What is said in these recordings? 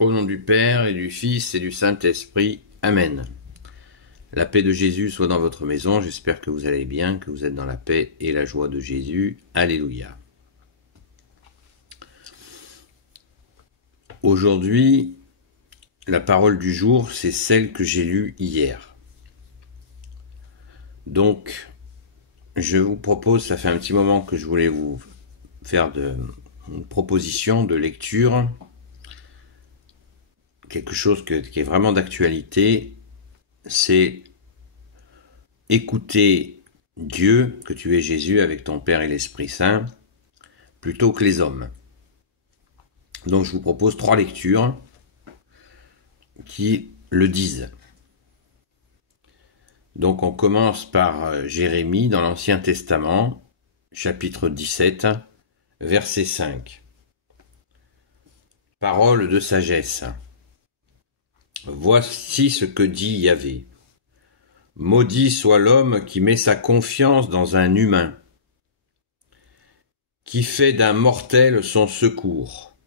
Au nom du Père et du Fils et du Saint-Esprit. Amen. La paix de Jésus soit dans votre maison. J'espère que vous allez bien, que vous êtes dans la paix et la joie de Jésus. Alléluia. Aujourd'hui, la parole du jour, c'est celle que j'ai lue hier. Donc, je vous propose, ça fait un petit moment que je voulais vous faire une proposition de lecture, quelque chose qui est vraiment d'actualité, c'est écouter Dieu, que tu es Jésus avec ton Père et l'Esprit Saint, plutôt que les hommes. Donc je vous propose 3 lectures qui le disent. Donc on commence par Jérémie dans l'Ancien Testament, chapitre 17, verset 5. Parole de sagesse. Voici ce que dit Yahvé. Maudit soit l'homme qui met sa confiance dans un humain, qui fait d'un mortel son secours,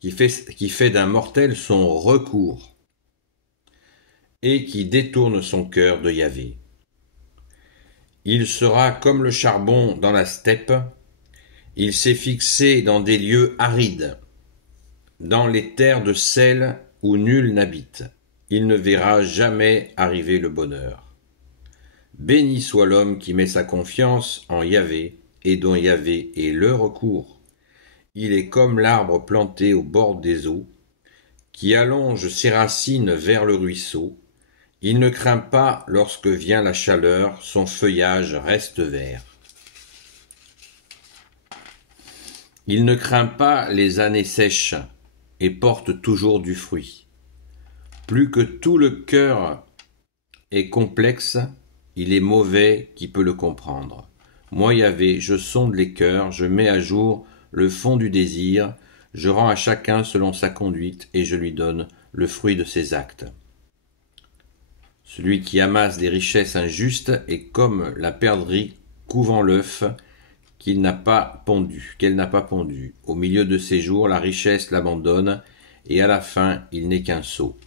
qui fait d'un mortel son recours, et qui détourne son cœur de Yahvé. Il sera comme le charbon dans la steppe, il s'est fixé dans des lieux arides, dans les terres de sel où nul n'habite. Il ne verra jamais arriver le bonheur. Béni soit l'homme qui met sa confiance en Yahvé et dont Yahvé est le recours. Il est comme l'arbre planté au bord des eaux, qui allonge ses racines vers le ruisseau. Il ne craint pas lorsque vient la chaleur, son feuillage reste vert. Il ne craint pas les années sèches et porte toujours du fruit. Plus que tout le cœur est complexe, il est mauvais qui peut le comprendre. Moi, Yahvé, je sonde les cœurs, je mets à jour le fond du désir, je rends à chacun selon sa conduite et je lui donne le fruit de ses actes. Celui qui amasse des richesses injustes est comme la perdrix couvant l'œuf qu'elle n'a pas pondu. Au milieu de ses jours, la richesse l'abandonne et à la fin, il n'est qu'un sot.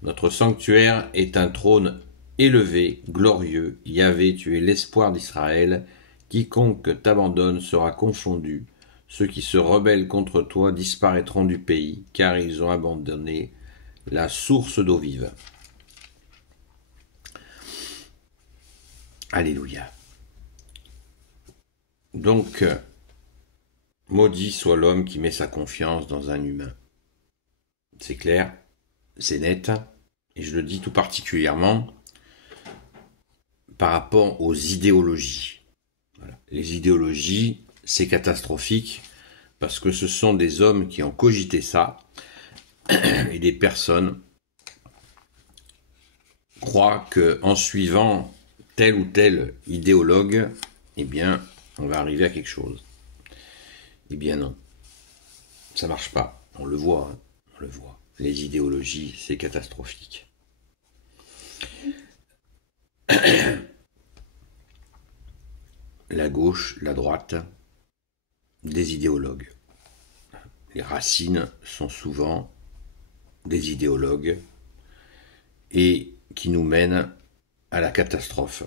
Notre sanctuaire est un trône élevé, glorieux. Yahvé, tu es l'espoir d'Israël. Quiconque t'abandonne sera confondu. Ceux qui se rebellent contre toi disparaîtront du pays, car ils ont abandonné la source d'eau vive. Alléluia. Donc, maudit soit l'homme qui met sa confiance dans un humain. C'est clair, c'est net, et je le dis tout particulièrement par rapport aux idéologies. Voilà. Les idéologies, c'est catastrophique, parce que ce sont des hommes qui ont cogité ça, et des personnes croient qu'en suivant tel ou tel idéologue, eh bien, on va arriver à quelque chose. Eh bien non, ça marche pas. On le voit, hein. On le voit. Les idéologies, c'est catastrophique. La gauche, la droite, des idéologues. Les racines sont souvent des idéologues et qui nous mènent à la catastrophe.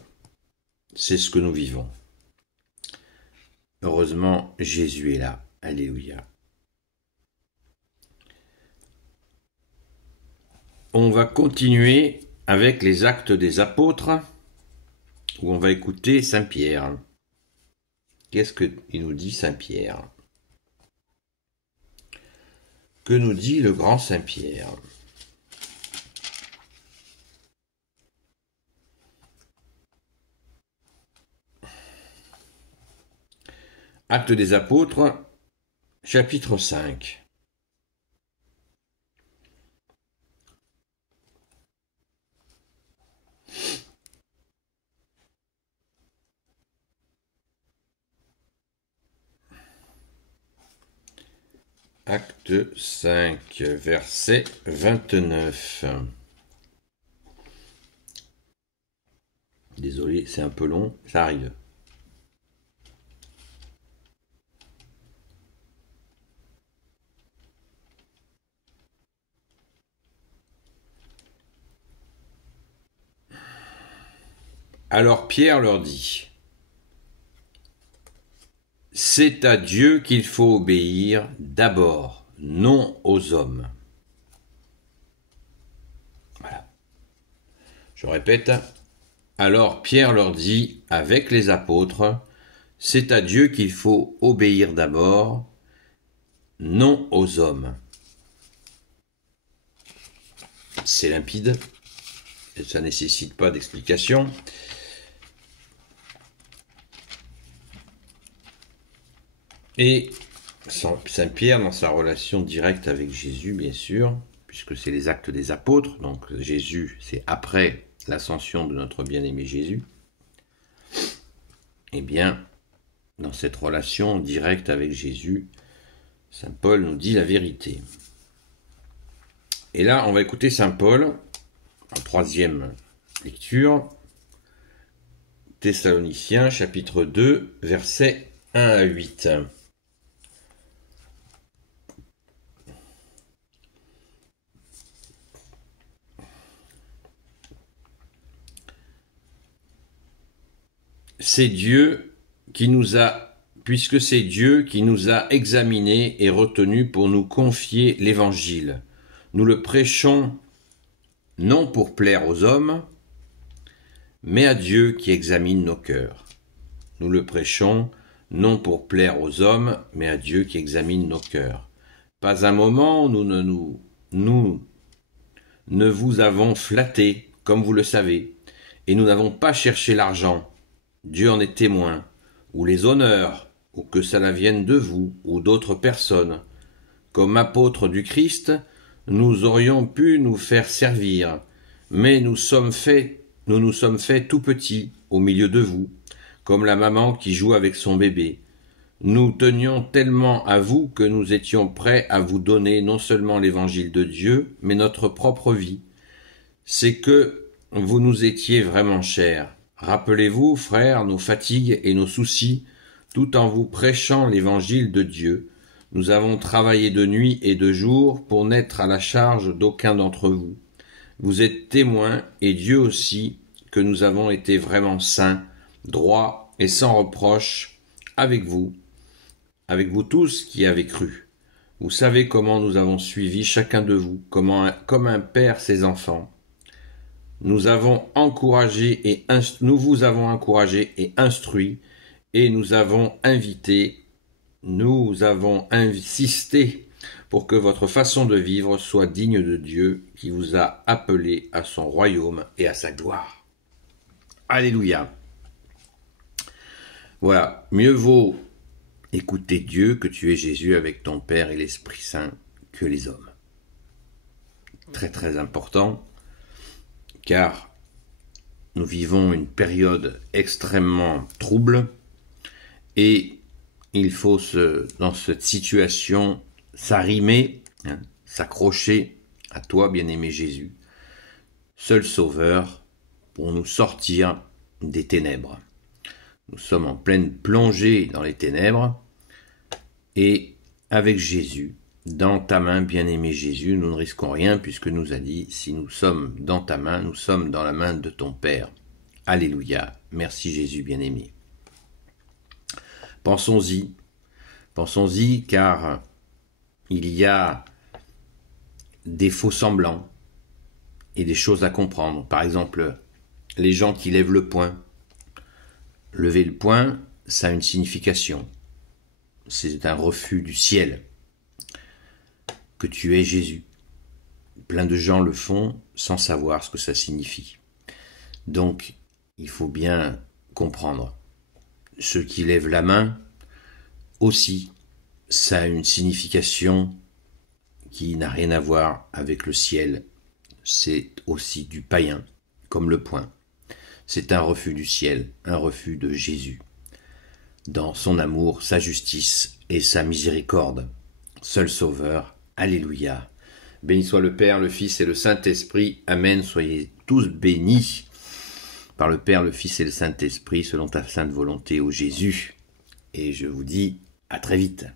C'est ce que nous vivons. Heureusement, Jésus est là. Alléluia. On va continuer avec les Actes des Apôtres, où on va écouter Saint Pierre. Qu'est-ce qu'il nous dit Saint Pierre? Que nous dit le grand Saint Pierre? Actes des Apôtres, chapitre 5. Acte 5, verset 29. Désolé, c'est un peu long, ça arrive. Alors Pierre leur dit, « C'est à Dieu qu'il faut obéir d'abord, non aux hommes. » Voilà. Je répète. Alors Pierre leur dit, avec les apôtres, « C'est à Dieu qu'il faut obéir d'abord, non aux hommes. » C'est limpide, et ça ne nécessite pas d'explication. Et Saint Pierre, dans sa relation directe avec Jésus, bien sûr, puisque c'est les actes des apôtres, donc Jésus, c'est après l'ascension de notre bien-aimé Jésus, eh bien, dans cette relation directe avec Jésus, Saint Paul nous dit la vérité. Et là, on va écouter Saint Paul, en troisième lecture, Thessaloniciens, chapitre 2, versets 1 à 8. C'est Dieu qui nous a, puisque c'est Dieu qui nous a examinés et retenus pour nous confier l'Évangile. Nous le prêchons non pour plaire aux hommes, mais à Dieu qui examine nos cœurs. Nous le prêchons non pour plaire aux hommes, mais à Dieu qui examine nos cœurs. Pas un moment nous ne vous avons flatté, comme vous le savez, et nous n'avons pas cherché l'argent. Dieu en est témoin, ou les honneurs, ou que cela vienne de vous, ou d'autres personnes. Comme apôtres du Christ, nous aurions pu nous faire servir, mais nous nous sommes faits tout petits au milieu de vous, comme la maman qui joue avec son bébé. Nous tenions tellement à vous que nous étions prêts à vous donner non seulement l'évangile de Dieu, mais notre propre vie. C'est que vous nous étiez vraiment chers. Rappelez-vous, frères, nos fatigues et nos soucis, tout en vous prêchant l'évangile de Dieu. Nous avons travaillé de nuit et de jour pour n'être à la charge d'aucun d'entre vous. Vous êtes témoins, et Dieu aussi, que nous avons été vraiment saints, droits et sans reproche avec vous tous qui avez cru. Vous savez comment nous avons suivi chacun de vous, comme un père ses enfants. Nous vous avons encouragé et instruit, et nous avons insisté pour que votre façon de vivre soit digne de Dieu qui vous a appelé à son royaume et à sa gloire. Alléluia. Voilà, mieux vaut écouter Dieu que tu es Jésus avec ton Père et l'Esprit Saint que les hommes. Très très important. Car nous vivons une période extrêmement trouble et il faut dans cette situation s'arrimer, s'accrocher à toi, bien-aimé Jésus, seul sauveur pour nous sortir des ténèbres. Nous sommes en pleine plongée dans les ténèbres et avec Jésus, dans ta main, bien-aimé Jésus, nous ne risquons rien puisque nous a dit, si nous sommes dans ta main, nous sommes dans la main de ton Père. Alléluia. Merci Jésus, bien-aimé. Pensons-y car il y a des faux semblants et des choses à comprendre. Par exemple, les gens qui lèvent le poing. Lever le poing, ça a une signification. C'est un refus du ciel. Que tu es Jésus. Plein de gens le font sans savoir ce que ça signifie. Donc, il faut bien comprendre. Ceux qui lèvent la main, aussi, ça a une signification qui n'a rien à voir avec le ciel. C'est aussi du païen, comme le poing. C'est un refus du ciel, un refus de Jésus. Dans son amour, sa justice et sa miséricorde. Seul Sauveur, Alléluia. Béni soit le Père, le Fils et le Saint-Esprit. Amen. Soyez tous bénis par le Père, le Fils et le Saint-Esprit, selon ta sainte volonté, ô Jésus. Et je vous dis à très vite.